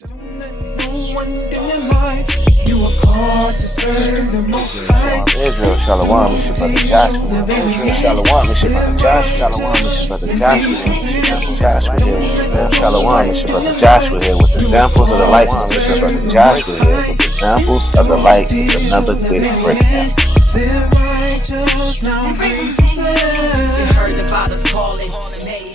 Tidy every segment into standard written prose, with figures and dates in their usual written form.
Don't let no one dim your light. You are called to serve the Most High. Israel, Shalom, it's your brother Joshua. Israel, Shalom, it's your brother Joshua. Shalom, it's your brother Joshua here with Israel, Shalom, it's your brother Joshua here with examples of the light. It's your brother Joshua here with examples of the light with another quick breakdown.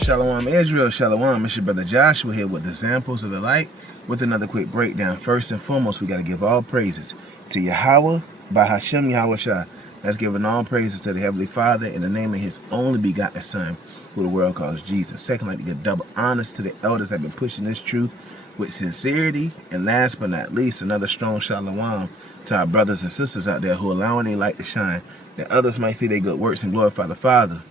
Shalom Israel, Shalom, it's your brother Joshua here with examples of the light with another quick breakdown. First and foremost, we got to give all praises to Yahweh by Hashem Yahweh Shah. That's giving all praises to the Heavenly Father in the name of His only begotten Son, who the world calls Jesus. Second, I'd like to give double honors to the elders that have been pushing this truth with sincerity. And last but not least, another strong shalom to our brothers and sisters out there who are allowing their light to shine, that others might see their good works and glorify the Father,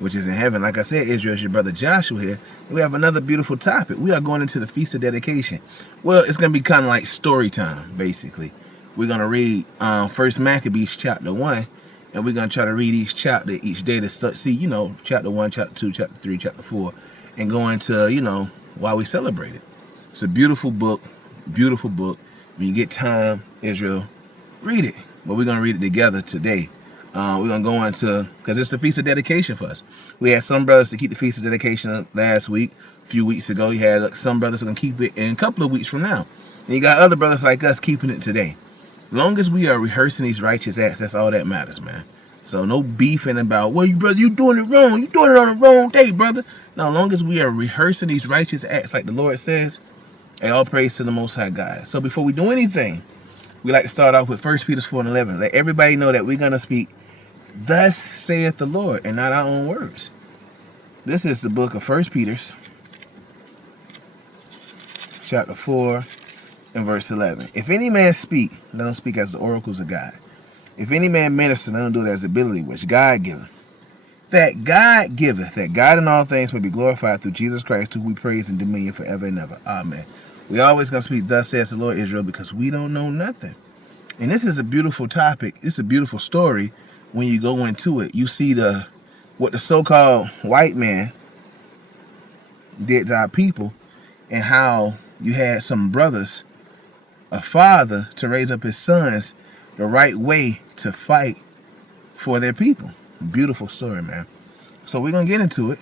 which is in heaven. Like I said, Israel, is your brother Joshua here. We have another beautiful topic. We are going into the Feast of Dedication. Well, it's going to be kind of like story time, basically. We're going to read First Maccabees chapter 1, and we're going to try to read each chapter each day to see, chapter 1, chapter 2, chapter 3, chapter 4, and go into, why we celebrate it. It's a beautiful book, beautiful book. When you get time, Israel, read it. But we're going to read it together today. We're going to go into, because it's the Feast of Dedication for us. We had some brothers to keep the Feast of Dedication last week. A few weeks ago, you had some brothers going to keep it in a couple of weeks from now. And you got other brothers like us keeping it today. Long as we are rehearsing these righteous acts, that's all that matters, man. So no beefing about, well, brother, you doing it wrong. You doing it on the wrong day, brother. No, long as we are rehearsing these righteous acts like the Lord says, hey, all praise to the Most High God. So before we do anything, we like to start off with 1 Peter 4:11. Let everybody know that we're going to speak, thus saith the Lord, and not our own words. This is the book of 1 Peter, chapter 4, and verse 11. If any man speak, let him speak as the oracles of God. If any man minister, let him do it as the ability which God giveth. That God giveth, that God in all things may be glorified through Jesus Christ, who we praise and dominion forever and ever. Amen. We always going to speak, thus saith the Lord, Israel, because we don't know nothing. And this is a beautiful topic. It's a beautiful story. When you go into it, you see what the so-called white man did to our people, and how you had some brothers, a father, to raise up his sons the right way to fight for their people. Beautiful story, man. So we're going to get into it.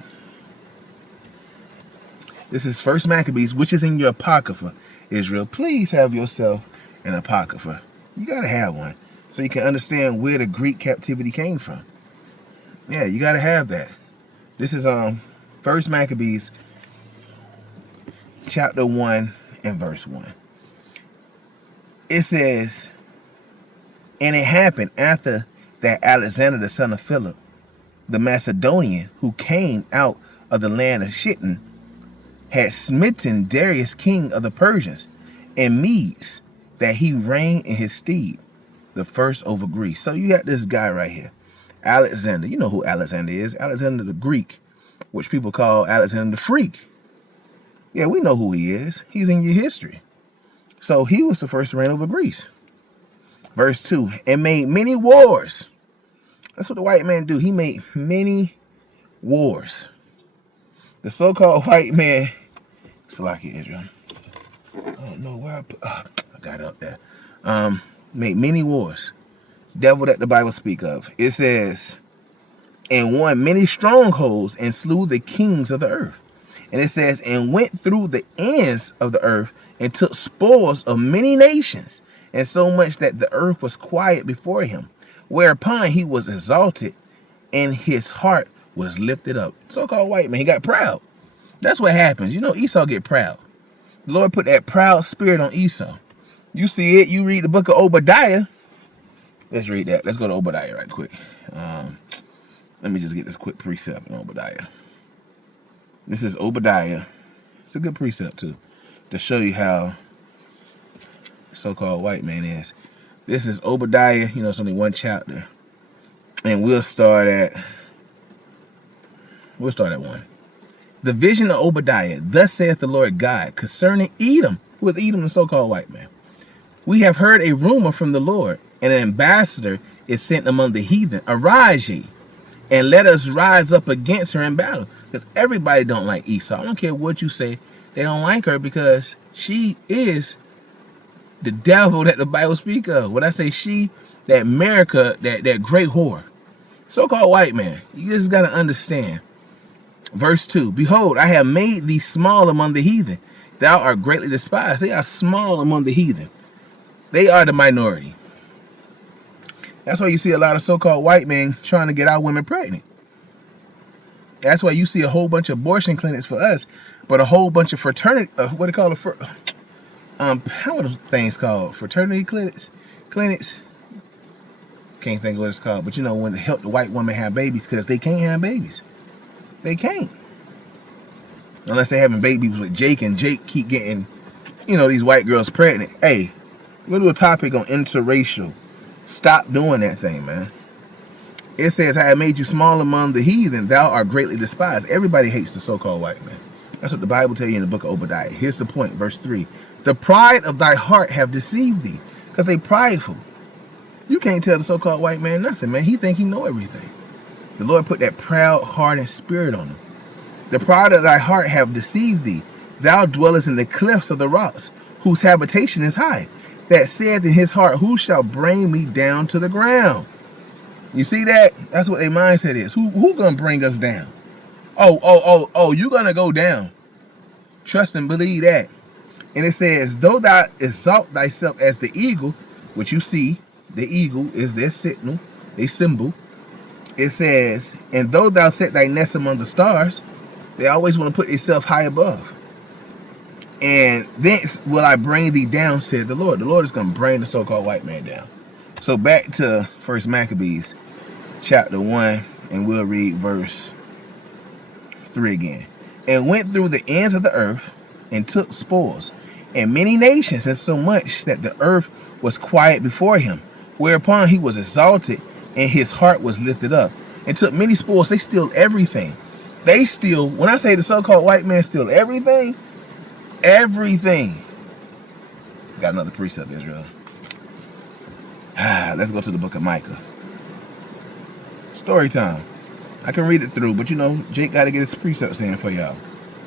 This is First Maccabees, which is in your Apocrypha, Israel. Please have yourself an Apocrypha. You got to have one, so you can understand where the Greek captivity came from. Yeah, you got to have that. This is First Maccabees chapter 1 and verse 1. It says, and it happened after that Alexander the son of Philip, the Macedonian, who came out of the land of Shittim, had smitten Darius king of the Persians and Medes, that he reigned in his stead, the first over Greece. So you got this guy right here, Alexander. You know who Alexander is. Alexander the Greek, which people call Alexander the Freak. Yeah, we know who he is. He's in your history. So he was the first to reign over Greece. Verse 2, and made many wars. That's what the white man do. He made many wars. The so-called white man, Salakia Israel. I don't know where I got it up there. Made many wars. Devil that the Bible speak of. It says, and won many strongholds and slew the kings of the earth. And it says, and went through the ends of the earth and took spoils of many nations, and so much that the earth was quiet before him. Whereupon he was exalted, and his heart was lifted up. So-called white man, he got proud. That's what happens. Esau get proud. The Lord put that proud spirit on Esau. You see it. You read the book of Obadiah. Let's read that. Let's go to Obadiah right quick. Let me just get this quick precept in Obadiah. This is Obadiah. It's a good precept too, to show you how so-called white man is. This is Obadiah. It's only one chapter, and we'll start at 1. The vision of Obadiah. Thus saith the Lord God concerning Edom. Who is Edom? The so-called white man. We have heard a rumor from the Lord, and an ambassador is sent among the heathen. Arise ye, and let us rise up against her in battle. Because everybody don't like Esau. I don't care what you say. They don't like her because she is the devil that the Bible speaks of. When I say she, that America, that great whore. So-called white man. You just got to understand. Verse 2. Behold, I have made thee small among the heathen. Thou art greatly despised. They are small among the heathen. They are the minority. That's why you see a lot of so-called white men trying to get our women pregnant. That's why you see a whole bunch of abortion clinics for us, but a whole bunch of fraternity, what they call it, how are those things called? Fraternity clinics? Can't think of what it's called, but you know, when to help the white woman have babies, because they can't have babies. They can't. Unless they're having babies with Jake, and Jake keep getting, these white girls pregnant. Hey, we're going to do a topic on interracial. Stop doing that thing, man. It says, I have made you small among the heathen. Thou art greatly despised. Everybody hates the so-called white man. That's what the Bible tells you in the book of Obadiah. Here's the point, verse 3. The pride of thy heart have deceived thee, because they prideful. You can't tell the so-called white man nothing, man. He think he know everything. The Lord put that proud heart and spirit on him. The pride of thy heart have deceived thee. Thou dwellest in the cliffs of the rocks, whose habitation is high. That saith in his heart, who shall bring me down to the ground? You see that? That's what their mindset is. Who gonna bring us down? Oh, you gonna go down. Trust and believe that. And it says, though thou exalt thyself as the eagle, which you see, the eagle is their signal, their symbol. It says, and though thou set thy nest among the stars, they always want to put themselves high above. And thence will I bring thee down, said the Lord. The Lord is going to bring the so-called white man down. So back to 1 Maccabees, chapter 1, and we'll read verse 3 again. And went through the ends of the earth, and took spoils, and many nations, and so much that the earth was quiet before him. Whereupon he was exalted, and his heart was lifted up, and took many spoils. They steal everything. They steal, when I say the so-called white man steal everything, everything. Got another precept, Israel. Let's go to the book of Micah. Story time. I can read it through, but Jake got to get his precepts in for y'all.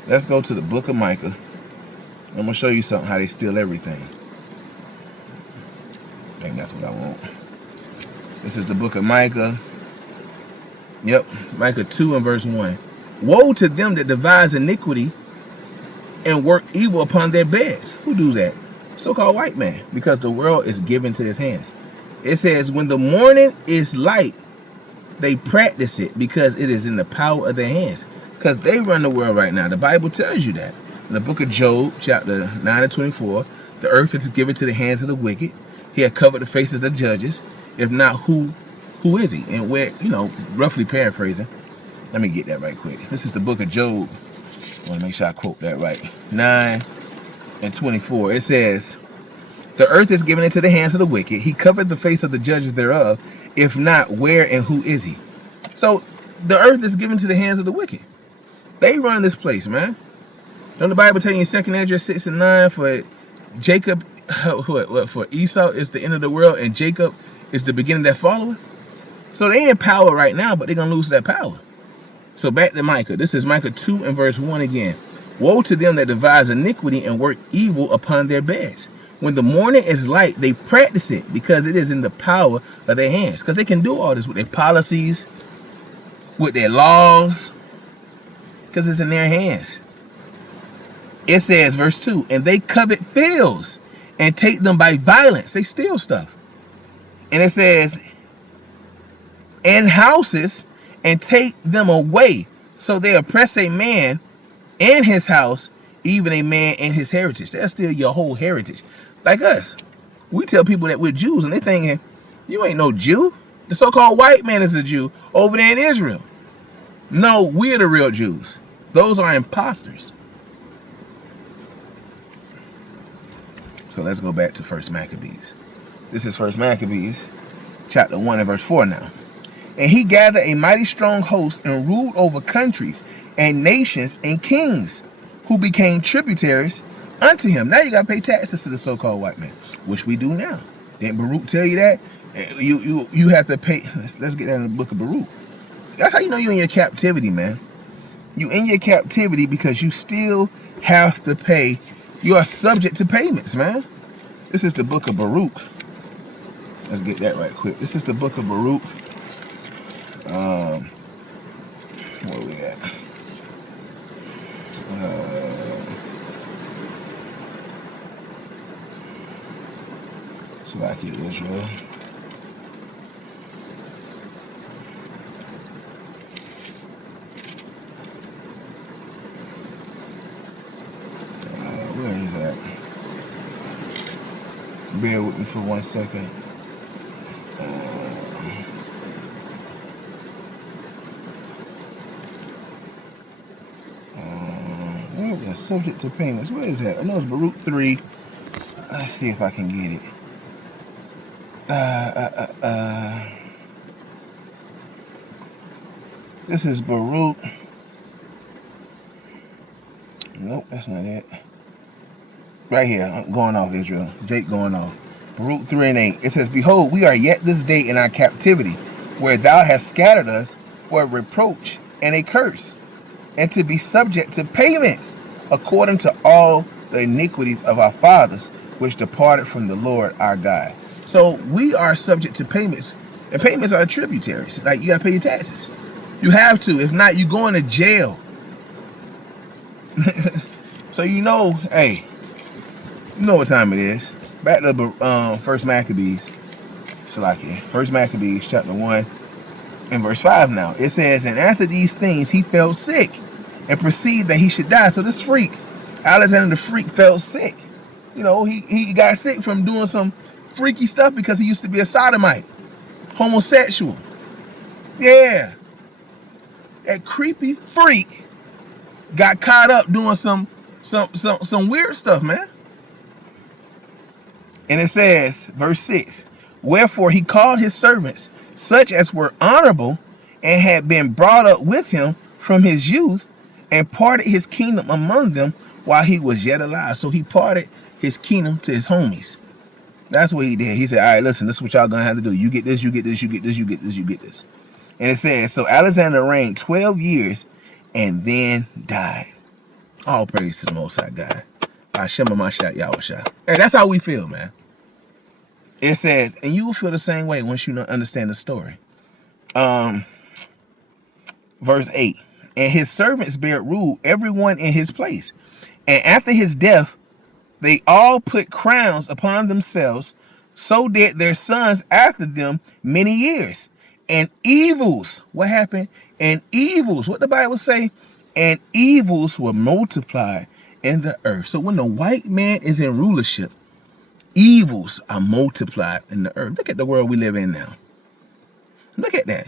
Let's go to the book of Micah. I'm going to show you something, how they steal everything. I think that's what I want. This is the book of Micah. Yep, Micah 2 and verse 1. Woe to them that devise iniquity and work evil upon their beds. Who do that? So-called white man, because the world is given to his hands. It says, when the morning is light, they practice it because it is in the power of their hands. Because they run the world right now. The Bible tells you that. In the book of Job, chapter 9 and 24, the earth is given to the hands of the wicked. He had covered the faces of the judges. If not, who is he? And where, roughly paraphrasing. Let me get that right quick. This is the book of Job. I want to make sure I quote that right. 9 and 24. It says, the earth is given into the hands of the wicked. He covered the face of the judges thereof. If not, where and who is he? So the earth is given to the hands of the wicked. They run this place, man. Don't the Bible tell you in 2nd Ezra 6 and 9 for Jacob, for Esau is the end of the world and Jacob is the beginning that followeth? So they in power right now, but they're going to lose that power. So back to Micah. This is Micah 2 and verse 1 again. Woe to them that devise iniquity and work evil upon their beds. When the morning is light, they practice it because it is in the power of their hands. Because they can do all this with their policies, with their laws, because it's in their hands. It says, verse 2, and they covet fields and take them by violence. They steal stuff. And it says, and houses and take them away. So they oppress a man and his house, even a man and his heritage. They'll steal your whole heritage. Like us. We tell people that we're Jews and they thinking, you ain't no Jew. The so-called white man is a Jew over there in Israel. No, we're the real Jews. Those are imposters. So let's go back to 1 Maccabees. This is 1 Maccabees, chapter 1 and verse 4 now. And he gathered a mighty strong host and ruled over countries and nations and kings who became tributaries unto him. Now you got to pay taxes to the so-called white man, which we do now. Didn't Baruch tell you that? You have to pay. Let's get that in the book of Baruch. That's how you know you're in your captivity, man. You in your captivity because you still have to pay. You are subject to payments, man. This is the book of Baruch. Let's get that right quick. This is the book of Baruch. Where we at? It's like it, Israel. Where is that? Bear with me for 1 second. Where we are subject to payments. Where is that? I know it's Baruch 3. Let's see if I can get it. This is Baruch. Nope, that's not it. Right here, I'm going off, Israel. Jake going off. Baruch 3 and 8. It says, behold, we are yet this day in our captivity, where thou hast scattered us for a reproach and a curse, and to be subject to payments, according to all the iniquities of our fathers, which departed from the Lord our God. So we are subject to payments, and payments are tributaries. Like, you got to pay your taxes. You have to. If not, you go into jail. So you know, hey, you know what time it is. Back to First Maccabees. First Maccabees chapter 1 and verse 5 now. It says, and after these things he fell sick and perceived that he should die. So this freak, Alexander the freak, fell sick. You know, he got sick from doing some freaky stuff because he used to be a sodomite, homosexual. Yeah. That creepy freak got caught up doing some weird stuff, man. And it says, verse 6, wherefore he called his servants, such as were honorable, and had been brought up with him from his youth, and parted his kingdom among them while he was yet alive. So he parted his kingdom to his homies. That's what he did. He said, all right, listen, this is what y'all gonna have to do. You get this, you get this, you get this, you get this, you get this. And it says, so Alexander reigned 12 years and then died. All praise to the Most High God. Hashem Mashiach Yahushua. Hey, that's how we feel, man. It says, and you will feel the same way once you understand the story. Verse 8, and his servants bare rule, everyone in his place. And after his death, they all put crowns upon themselves, so did their sons after them many years. And evils, what happened? And evils, what the Bible say? And evils were multiplied in the earth. So when the white man is in rulership, evils are multiplied in the earth. Look at the world we live in now. Look at that.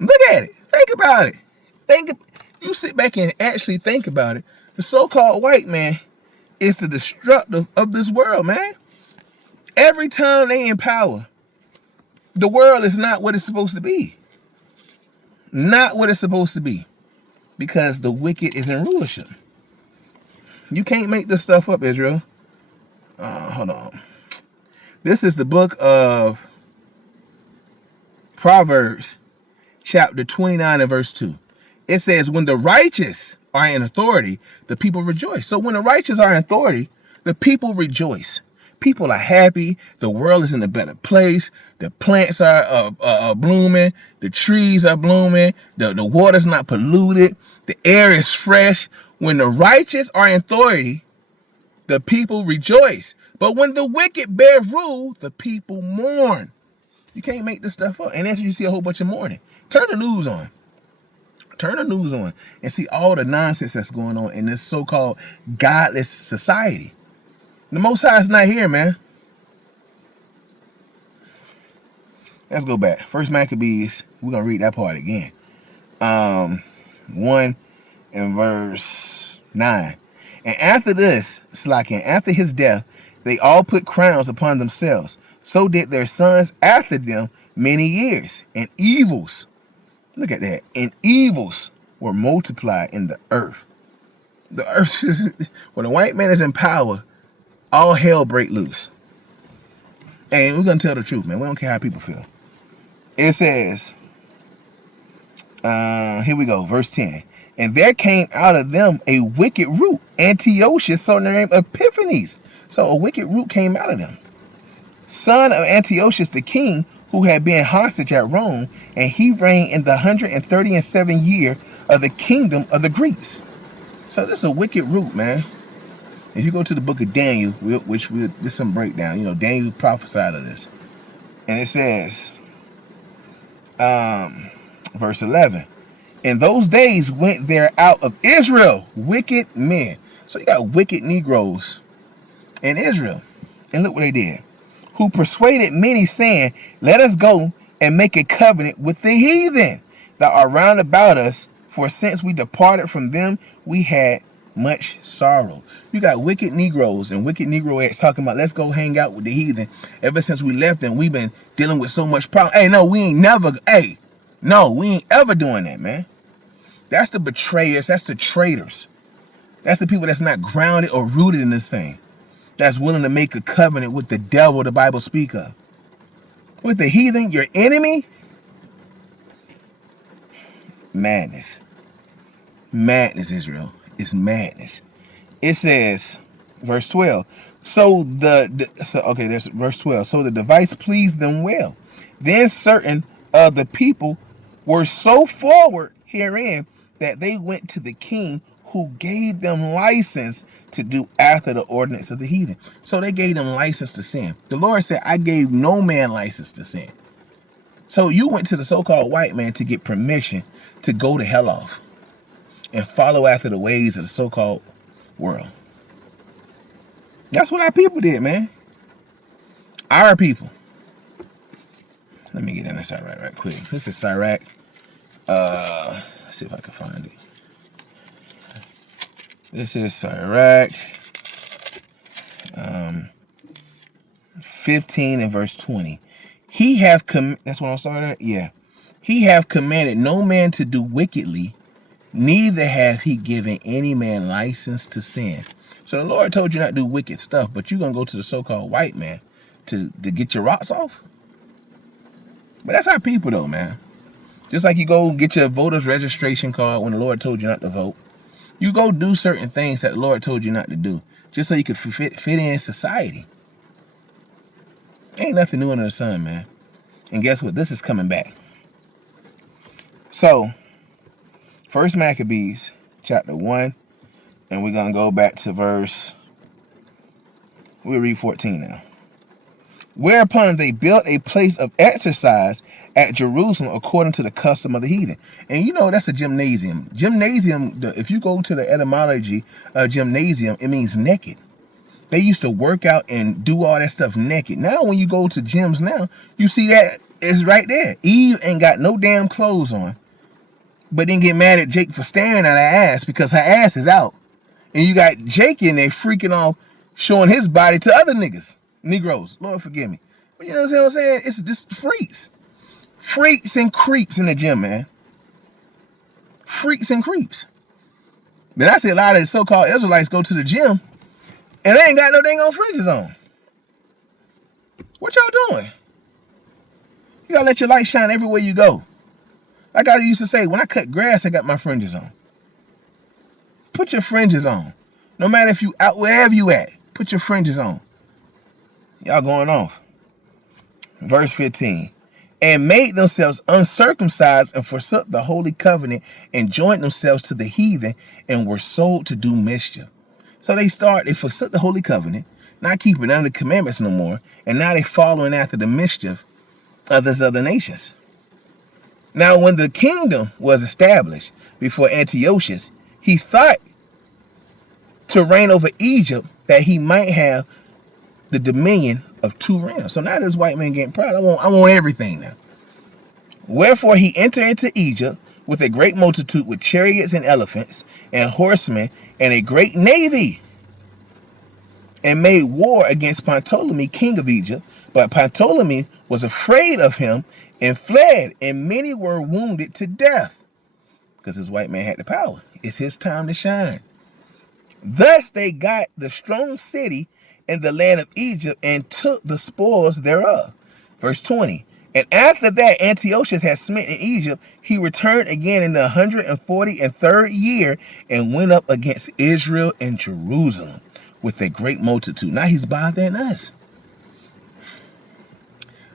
Look at it. Think about it. You sit back and actually think about it. The so-called white man is the destructive of this world, man. Every time they in power, the world is not what it's supposed to be. Not what it's supposed to be. Because the wicked is in rulership. You can't make this stuff up, Israel. Hold on. This is the book of Proverbs, chapter 29 and verse 2. It says, when the righteous are in authority, the people rejoice. So when the righteous are in authority, the people rejoice. People are happy. The world is in a better place. The plants are blooming. The trees are blooming. The water's not polluted. The air is fresh. When the righteous are in authority, the people rejoice. But when the wicked bear rule, the people mourn. You can't make this stuff up. And as you see a whole bunch of mourning. Turn the news on. Turn the news on and see all the nonsense that's going on in this so-called godless society. The Most High is not here, man. Let's go back. First Maccabees, we're going to read that part again. 1 and verse 9. And after this, after his death, they all put crowns upon themselves. So did their sons after them many years. And evils, look at that, and evils were multiplied in the earth. The earth, when a white man is in power, all hell break loose. And we're going to tell the truth, man. We don't care how people feel. It says, here we go, verse 10. And there came out of them a wicked root, Antiochus, surnamed Epiphanes. So a wicked root came out of them. Son of Antiochus the king, who had been hostage at Rome, and he reigned in the 137th year of the kingdom of the Greeks. So this is a wicked root, man. If you go to the book of Daniel, this is some breakdown. You know, Daniel prophesied of this. And it says, verse 11, in those days went there out of Israel wicked men. So you got wicked Negroes in Israel. And look what they did. Who persuaded many, saying, let us go and make a covenant with the heathen that are round about us. For since we departed from them, we had much sorrow. You got wicked Negroes and wicked Negroettes talking about, let's go hang out with the heathen. Ever since we left them, we've been dealing with so much problem. Hey, no, we ain't ever doing that, man. That's the betrayers. That's the traitors. That's the people that's not grounded or rooted in this thing. That's willing to make a covenant with the devil the Bible speak of. With the heathen, your enemy? Madness. Madness, Israel. It's madness. It says, verse 12. There's verse 12. So the device pleased them well. Then certain of the people were so forward herein that they went to the king, who gave them license to do after the ordinance of the heathen. So they gave them license to sin. The Lord said, I gave no man license to sin. So you went to the so-called white man to get permission to go to hell off and follow after the ways of the so-called world. That's what our people did, man. Our people. Let me get in this Sirach right quick. This is Sirach. Let's see if I can find it. This is Sirach 15 and verse 20. That's what I'm starting at? Yeah. He hath commanded no man to do wickedly, neither hath he given any man license to sin. So the Lord told you not to do wicked stuff, but you're going to go to the so-called white man to get your rocks off? But that's our people though, man. Just like you go get your voter's registration card when the Lord told you not to vote. You go do certain things that the Lord told you not to do, just so you can fit in society. Ain't nothing new under the sun, man. And guess what? This is coming back. So, First Maccabees, chapter 1, and we're going to go back to we'll read 14 now. Whereupon they built a place of exercise at Jerusalem according to the custom of the heathen. And you know that's a gymnasium. Gymnasium, if you go to the etymology of gymnasium, it means naked. They used to work out and do all that stuff naked. Now when you go to gyms now, you see that it's right there. Eve ain't got no damn clothes on, but then get mad at Jake for staring at her ass because her ass is out. And you got Jake in there freaking off, showing his body to other niggas. Negroes, Lord forgive me. But you know what I'm saying? It's just freaks. Freaks and creeps in the gym, man. Freaks and creeps. But I see a lot of the so-called Israelites go to the gym and they ain't got no dang on fringes on. What y'all doing? You gotta let your light shine everywhere you go. Like I used to say, when I cut grass, I got my fringes on. Put your fringes on. No matter if you out wherever you at, put your fringes on. Y'all going off. Verse 15. And made themselves uncircumcised and forsook the holy covenant and joined themselves to the heathen and were sold to do mischief. So they forsook the holy covenant, not keeping none of the commandments no more, and now they following after the mischief of these other nations. Now when the kingdom was established before Antiochus, he thought to reign over Egypt that he might have the dominion of 2 realms. So now this white man getting proud. I want everything now. Wherefore he entered into Egypt with a great multitude, with chariots and elephants and horsemen and a great navy, and made war against Ptolemy, king of Egypt. But Ptolemy was afraid of him and fled, and many were wounded to death. Because this white man had the power. It's his time to shine. Thus they got the strong city in the land of Egypt and took the spoils thereof. Verse 20. And after that, Antiochus had smitten Egypt. He returned again in the 143rd year and went up against Israel and Jerusalem with a great multitude. Now he's bothering us.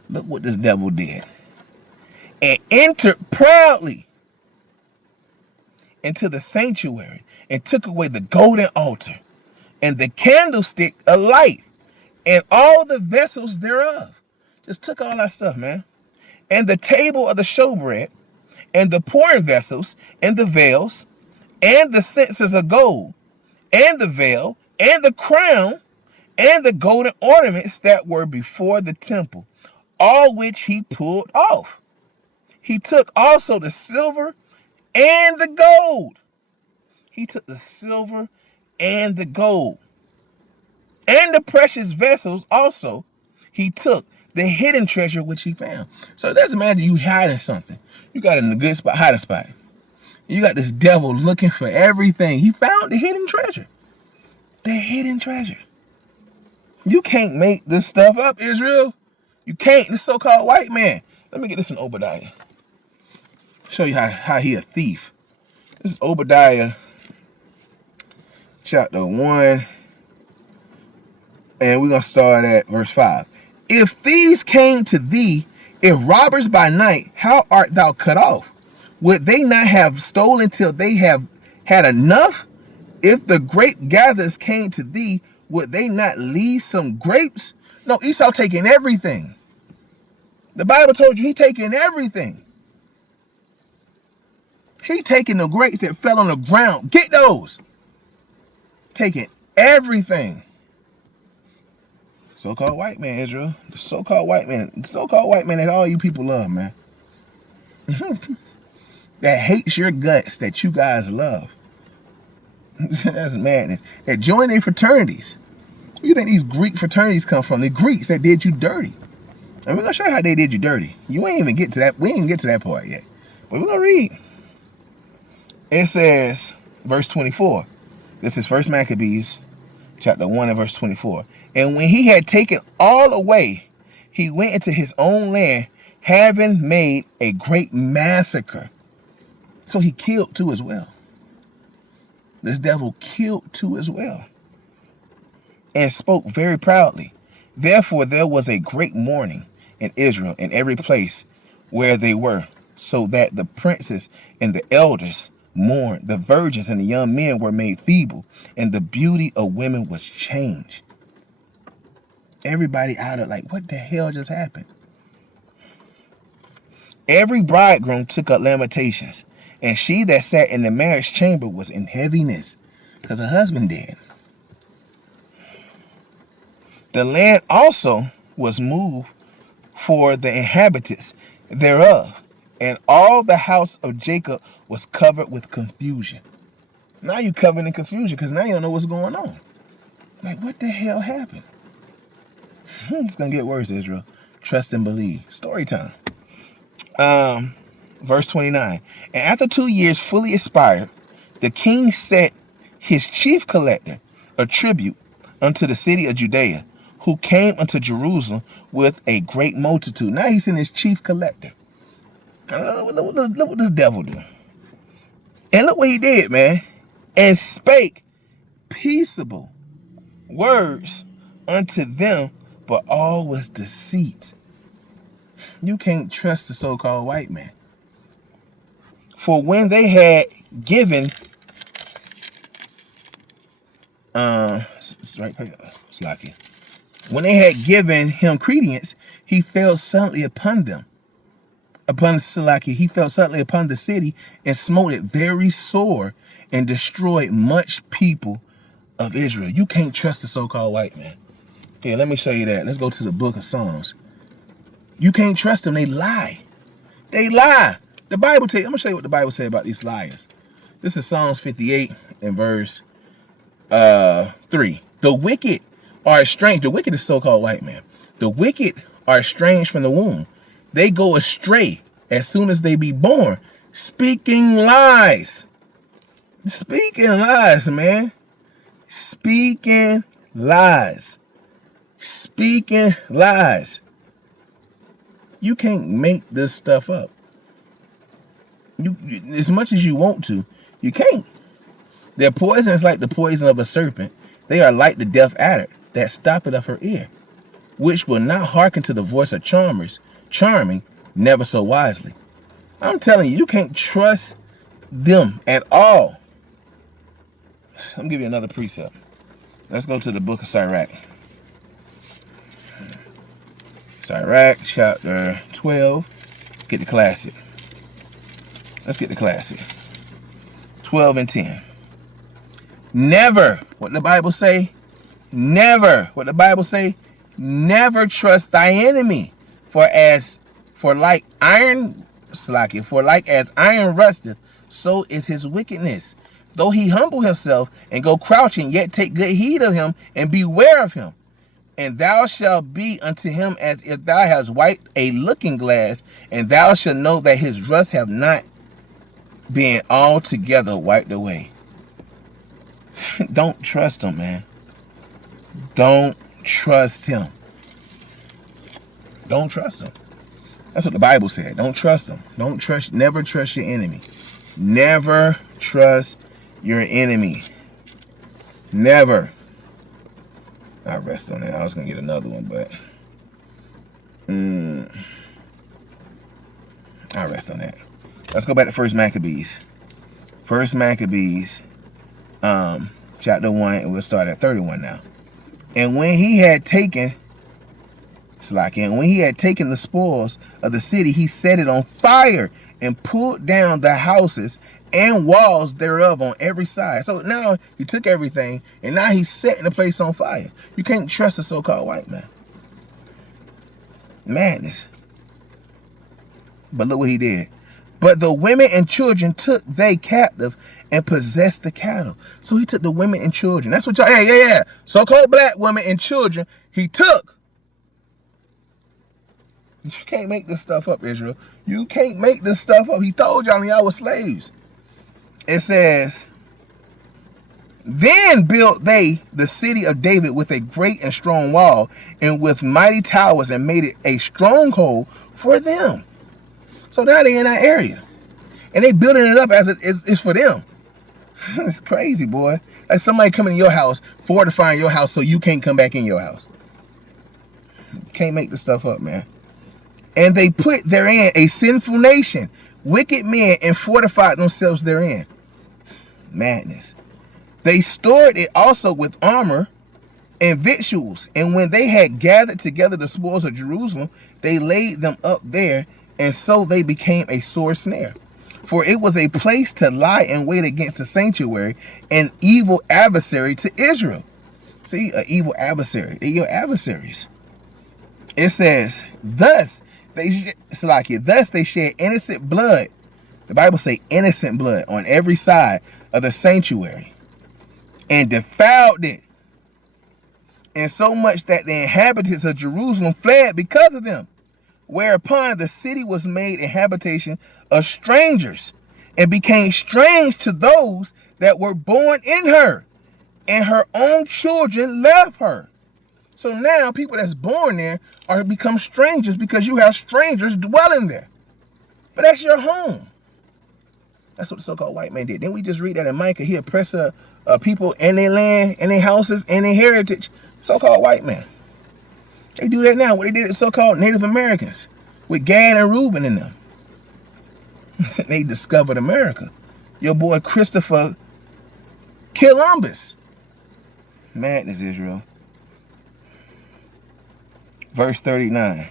Look what this devil did. And entered proudly into the sanctuary and took away the golden altar and the candlestick alight and all the vessels thereof. Just took all that stuff, man. And the table of the showbread and the pouring vessels and the veils and the censers of gold and the veil and the crown and the golden ornaments that were before the temple, all which he pulled off. He took also the silver and the gold. He took the silver and the gold. And the precious vessels also he took, the hidden treasure which he found. So it doesn't matter you hiding something. You got it in a good spot, hiding spot. You got this devil looking for everything. He found the hidden treasure. The hidden treasure. You can't make this stuff up, Israel. You can't. This so-called white man. Let me get this in Obadiah. Show you how he a thief. This is Obadiah chapter 1. And we're going to start at verse 5. If thieves came to thee, if robbers by night, how art thou cut off? Would they not have stolen till they have had enough? If the grape gatherers came to thee, would they not leave some grapes? No, Esau taking everything. The Bible told you he taking everything. He taking the grapes that fell on the ground. Get those. Taking everything. So-called white man, Israel. The so-called white man. The so-called white man that all you people love, man. That hates your guts that you guys love. That's madness. That join their fraternities. Where do you think these Greek fraternities come from? The Greeks that did you dirty. And we're going to show you how they did you dirty. You ain't even get to that. We ain't even get to that part yet. But we're going to read. It says, verse 24. This is 1 Maccabees, chapter 1 and verse 24. And when he had taken all away, he went into his own land, having made a great massacre. So he killed too as well. This devil killed too as well. And spoke very proudly. Therefore there was a great mourning in Israel in every place where they were, so that the princes and the elders mourned. The virgins and the young men were made feeble, and the beauty of women was changed. Everybody out of like, what the hell just happened? Every bridegroom took up lamentations, and she that sat in the marriage chamber was in heaviness, because her husband died. The land also was moved for the inhabitants thereof, and all the house of Jacob was covered with confusion. Now you covered in confusion because now you don't know what's going on. Like, what the hell happened? It's going to get worse, Israel. Trust and believe. Story time. Verse 29. And after 2 years fully expired, the king set his chief collector a tribute unto the city of Judea, who came unto Jerusalem with a great multitude. Now he's in his chief collector. Look what this devil do. And look what he did, man. And spake peaceable words unto them, but all was deceit. You can't trust the so-called white man. For when they had given when they had given him credence, he fell suddenly upon them. He fell suddenly upon the city and smote it very sore and destroyed much people of Israel. You can't trust the so-called white man. Okay, let me show you that. Let's go to the book of Psalms. You can't trust them. They lie. They lie. The Bible tells you. I'm going to show you what the Bible says about these liars. This is Psalms 58 and verse 3. The wicked are estranged. The wicked is so-called white man. The wicked are estranged from the womb. They go astray as soon as they be born, speaking lies. Speaking lies, man. Speaking lies. Speaking lies. You can't make this stuff up. You as much as you want to, you can't. Their poison is like the poison of a serpent. They are like the deaf adder that stoppeth of her ear, which will not hearken to the voice of charming, never so wisely. I'm telling you, you can't trust them at all. I'm gonna give you another precept. Let's go to the book of Sirach. Sirach chapter 12. Get the classic. Let's get the classic. 12 and 10. Never, what the Bible say? Never, what the Bible say? Never trust thy enemy, for like as iron rusteth, so is his wickedness. Though he humble himself and go crouching, yet take good heed of him and beware of him. And thou shalt be unto him as if thou hast wiped a looking glass, and thou shalt know that his rust have not been altogether wiped away. Don't trust him, man. Don't trust him. Don't trust him. That's what the Bible said. Don't trust him. Never trust your enemy. Never trust your enemy. Never. I rest on that. I was going to get another one, but I rest on that. Let's go back to First Maccabees. First Maccabees, chapter 1, and we'll start at 31 now. And when he had taken the spoils of the city, he set it on fire and pulled down the houses and walls thereof on every side. So now he took everything, and now he's setting the place on fire. You can't trust a so-called white man. Madness. But look what he did. But the women and children took they captive and possessed the cattle. So he took the women and children. That's what y'all, yeah. So-called black women and children, he took. You can't make this stuff up, Israel. You can't make this stuff up. He told y'all were slaves. It says, then built they the city of David with a great and strong wall, and with mighty towers, and made it a stronghold for them. So now they in that area, and they building it up as it's for them. It's crazy, boy. Like somebody coming in your house, fortifying your house so you can't come back in your house. Can't make this stuff up, man. And they put therein a sinful nation, wicked men, and fortified themselves therein. Madness. They stored it also with armor and victuals. And when they had gathered together the spoils of Jerusalem, they laid them up there, and so they became a sore snare. For it was a place to lie in wait against the sanctuary, an evil adversary to Israel. See, an evil adversary. They're your adversaries. It says, thus they shed innocent blood. The Bible say innocent blood on every side of the sanctuary, and defiled it, and so much that the inhabitants of Jerusalem fled because of them. Whereupon the city was made a habitation of strangers, and became strange to those that were born in her, and her own children left her. So now people that's born there are become strangers because you have strangers dwelling there. But that's your home. That's what the so-called white man did. Then we just read that in Micah. He oppressed people and their land and their houses and their heritage. So-called white man. They do that now. What they did to so-called Native Americans with Gad and Reuben in them. They discovered America. Your boy Christopher Columbus. Madness, Israel. Verse 39.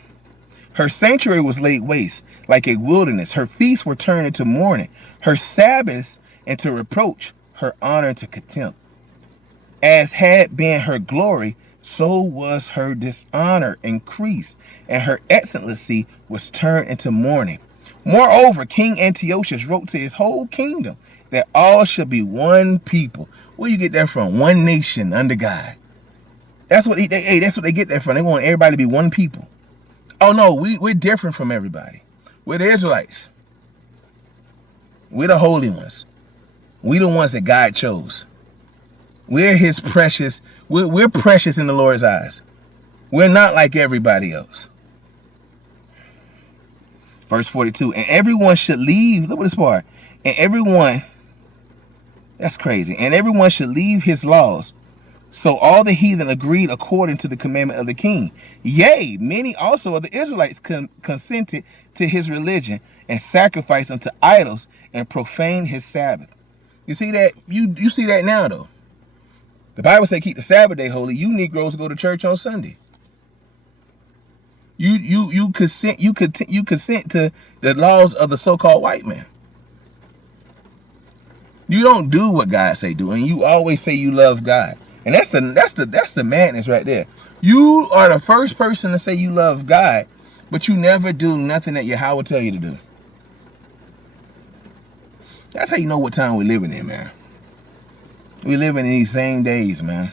Her sanctuary was laid waste like a wilderness. Her feasts were turned into mourning. Her Sabbaths into reproach. Her honor into contempt. As had been her glory, so was her dishonor increased, and her excellency was turned into mourning. Moreover, King Antiochus wrote to his whole kingdom that all should be one people. Where you get that from? One nation under God. That's what that's what they get that from. They want everybody to be one people. Oh no, we're different from everybody. We're the Israelites. We're the holy ones. We're the ones that God chose. We're his precious. We're precious in the Lord's eyes. We're not like everybody else. Verse 42. And everyone should leave. Look at this part. And everyone, that's crazy. And everyone should leave his laws. So all the heathen agreed according to the commandment of the king. Yea, many also of the Israelites consented to his religion and sacrificed unto idols and profaned his Sabbath. You see that? You see that now though. The Bible says keep the Sabbath day holy. You Negroes go to church on Sunday. You consent to the laws of the so-called white man. You don't do what God say do, and you always say you love God. And that's the madness right there. You are the first person to say you love God, but you never do nothing that Yahweh tell you to do. That's how you know what time we're living in, man. We living in these same days, man.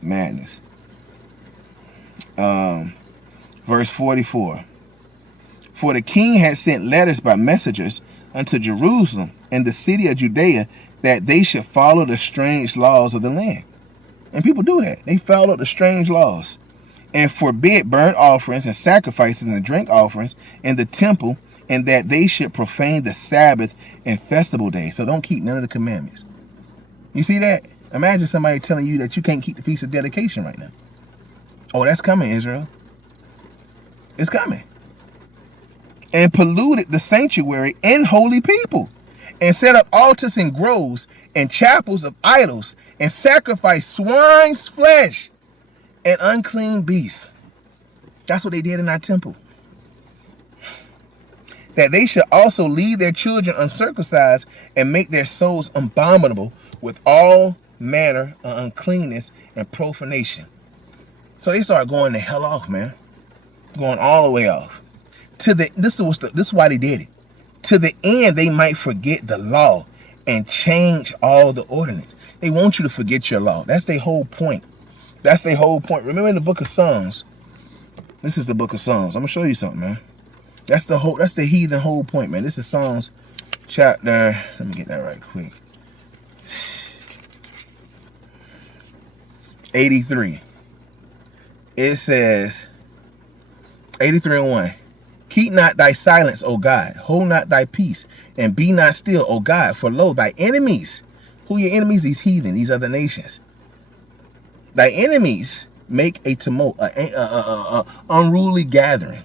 Madness. Verse 44. For the king had sent letters by messengers unto Jerusalem and the city of Judea, that they should follow the strange laws of the land. And people do that. They follow the strange laws. And forbid burnt offerings and sacrifices and drink offerings in the temple, and that they should profane the Sabbath and festival days. So don't keep none of the commandments. You see that? Imagine somebody telling you that you can't keep the Feast of Dedication right now. Oh, that's coming, Israel. It's coming. And polluted the sanctuary and holy people, and set up altars and groves and chapels of idols, and sacrificed swine's flesh and unclean beasts. That's what they did in our temple. That they should also leave their children uncircumcised and make their souls abominable with all manner of uncleanness and profanation. So they started going the hell off, man. Going all the way off. This is why they did it. To the end they might forget the law and change all the ordinance. They want you to forget your law. That's their whole point. That's their whole point. Remember in the book of Psalms. This is the book of Psalms. I'm gonna show you something, man. That's the heathen whole point, man. This is Psalms chapter. Let me get that right quick. 83. It says 83:1. Keep not thy silence, O God. Hold not thy peace, and be not still, O God. For lo, thy enemies. Who are your enemies? These heathen, these other nations. Thy enemies make a tumult, unruly gathering.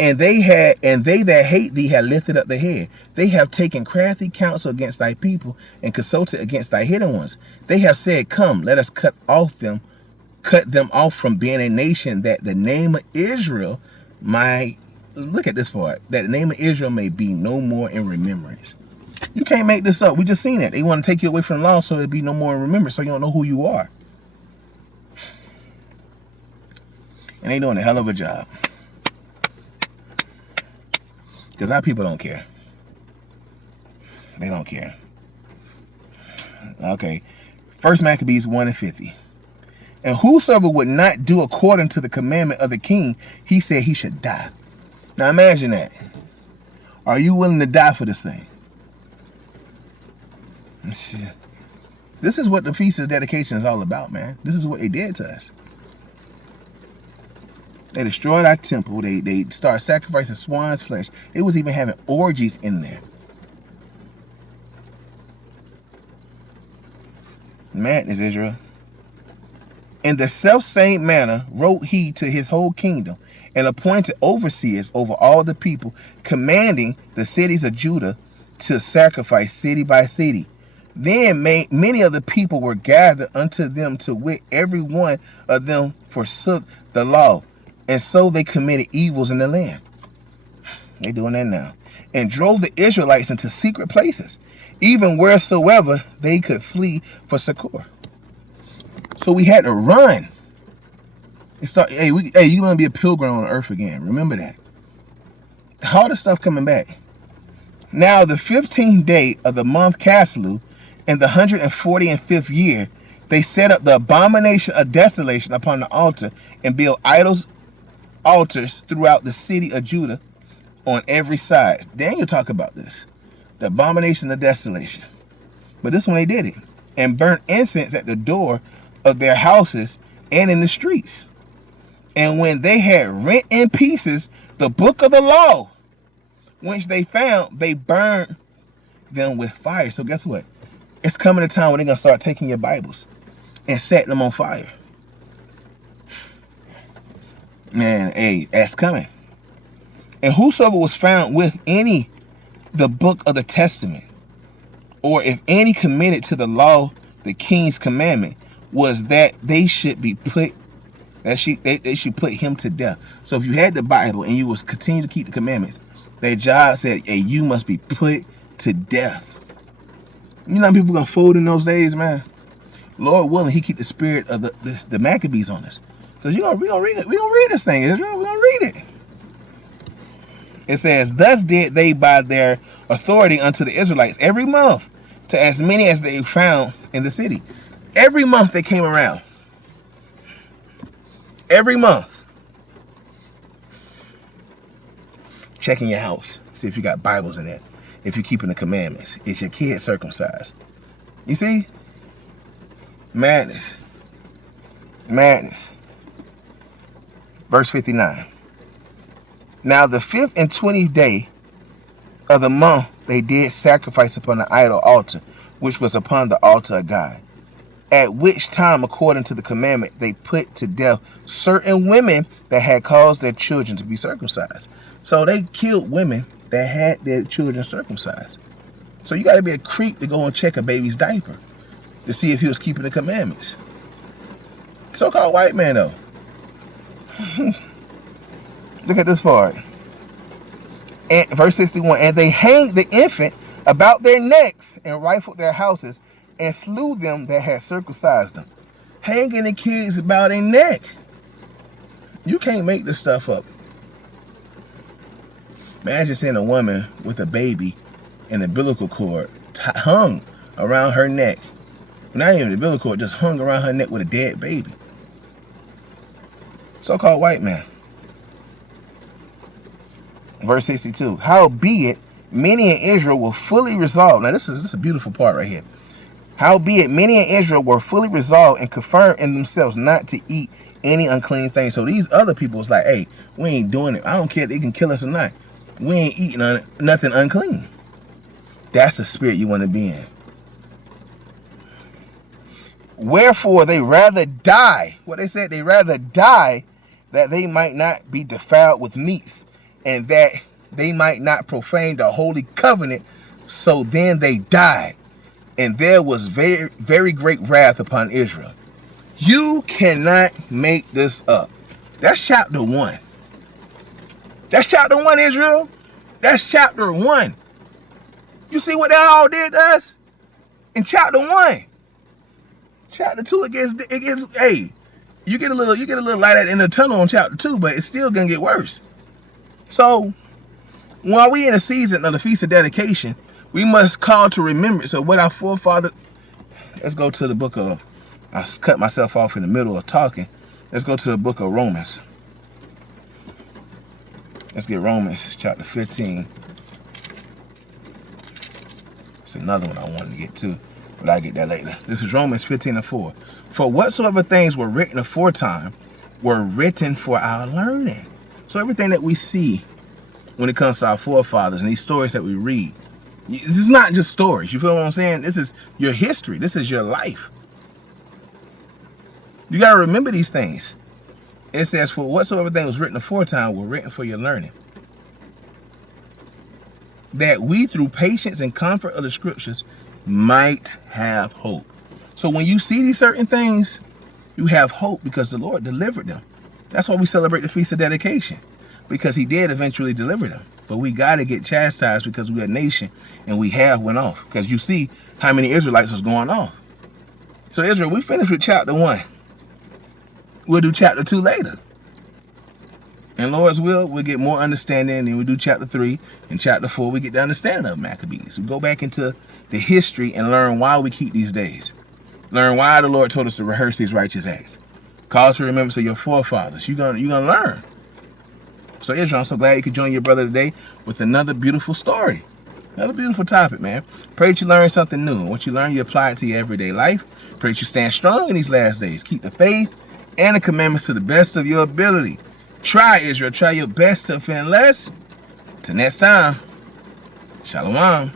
And they that hate thee have lifted up the head. They have taken crafty counsel against thy people, and consulted against thy hidden ones. They have said, come, let us cut them off from being a nation, that the name of Israel might, look at this part, that the name of Israel may be no more in remembrance. You can't make this up. We just seen it. They want to take you away from the law so it'll be no more in remembrance, so you don't know who you are. And they doing a hell of a job. Because our people don't care. They don't care. Okay. 1 Maccabees 1:50. And whosoever would not do according to the commandment of the king, he said he should die. Now imagine that. Are you willing to die for this thing? This is what the Feast of Dedication is all about, man. This is what they did to us. They destroyed our temple. They started sacrificing swine's flesh. It was even having orgies in there. Madness, Israel. In the self-same manner wrote he to his whole kingdom, and appointed overseers over all the people, commanding the cities of Judah to sacrifice city by city. Then many of the people were gathered unto them, to wit, every one of them forsook the law, and so they committed evils in the land. They're doing that now. And drove the Israelites into secret places, even wheresoever they could flee for succor. So we had to run. Hey, you're going to be a pilgrim on earth again. Remember that. All the stuff coming back. Now the 15th day of the month Caslu, in the 145th year, they set up the abomination of desolation upon the altar, and built altars throughout the city of Judah on every side. Daniel talk about this. The abomination of desolation. But this one they did it. And burnt incense at the door of their houses and in the streets. And when they had rent in pieces the book of the law, which they found, they burned them with fire. So guess what? It's coming a time when they're going to start taking your Bibles and setting them on fire. Man, hey, that's coming. And whosoever was found with any the book of the testament, or if any committed to the law, the king's commandment, was that they should be put, they should put him to death. So if you had the Bible and you was continue to keep the commandments, their job said, hey, you must be put to death. You know how people gonna fold in those days, man? Lord willing, he keep the spirit of the Maccabees on us. Because we gonna read it. We gonna read this thing, Israel. We gonna read it. It says, thus did they by their authority unto the Israelites every month, to as many as they found in the city. Every month they came around. Every month. Checking your house. See if you got Bibles in there. If you're keeping the commandments. Is your kid circumcised? You see? Madness. Madness. Verse 59. Now the 5th and 20th day of the month they did sacrifice upon the idol altar, which was upon the altar of God. At which time, according to the commandment, they put to death certain women that had caused their children to be circumcised. So they killed women that had their children circumcised. So you got to be a creep to go and check a baby's diaper to see if he was keeping the commandments. So-called white man, though. Look at this part. And verse 61, and they hanged the infant about their necks and rifled their houses and slew them that had circumcised them. Hanging the kids about their neck. You can't make this stuff up. Imagine seeing a woman with a baby and the umbilical cord hung around her neck. Not even the umbilical cord, just hung around her neck with a dead baby. So-called white man. Verse 62. Howbeit, many in Israel were fully resolved. Now this is a beautiful part right here. Howbeit, many in Israel were fully resolved and confirmed in themselves not to eat any unclean thing. So these other people was like, hey, we ain't doing it. I don't care if they can kill us or not. We ain't eating nothing unclean. That's the spirit you want to be in. Wherefore they rather die. What they said, they rather die that they might not be defiled with meats, and that they might not profane the holy covenant. So then they died, and there was very, very great wrath upon Israel. You cannot make this up. That's chapter 1. That's chapter 1, Israel. That's chapter 1. You see what they all did to us in chapter 1. Chapter 2, it gets, hey, you get a little light at the end of the tunnel on chapter 2, but it's still gonna get worse. So while we in a season of the Feast of Dedication, we must call to remembrance of what our forefathers. Let's go to the book of, I cut myself off in the middle of talking. Let's go to the book of Romans. Let's get Romans chapter 15. It's another one I wanted to get to, but I'll get that later. This is Romans 15:4. For whatsoever things were written aforetime were written for our learning. So everything that we see when it comes to our forefathers and these stories that we read, this is not just stories. You feel what I'm saying? This is your history. This is your life. You got to remember these things. It says, for whatsoever thing was written aforetime were written for your learning, that we through patience and comfort of the scriptures might have hope. So when you see these certain things, you have hope because the Lord delivered them. That's why we celebrate the Feast of Dedication, because he did eventually deliver them. But we got to get chastised because we're a nation and we have went off. Because you see how many Israelites was going off. So Israel, we finished with chapter 1. We'll do chapter 2 later. And Lord's will, we'll get more understanding. And we'll do chapter 3 and chapter 4. We get the understanding of Maccabees. We go back into the history and learn why we keep these days. Learn why the Lord told us to rehearse these righteous acts. Cause to remembrance of your forefathers. You're gonna learn. So Israel, I'm so glad you could join your brother today with another beautiful story. Another beautiful topic, man. Pray that you learn something new. What you learn, you apply it to your everyday life. Pray that you stand strong in these last days. Keep the faith and the commandments to the best of your ability. Try, Israel. Try your best to offend less. Till next time. Shalom.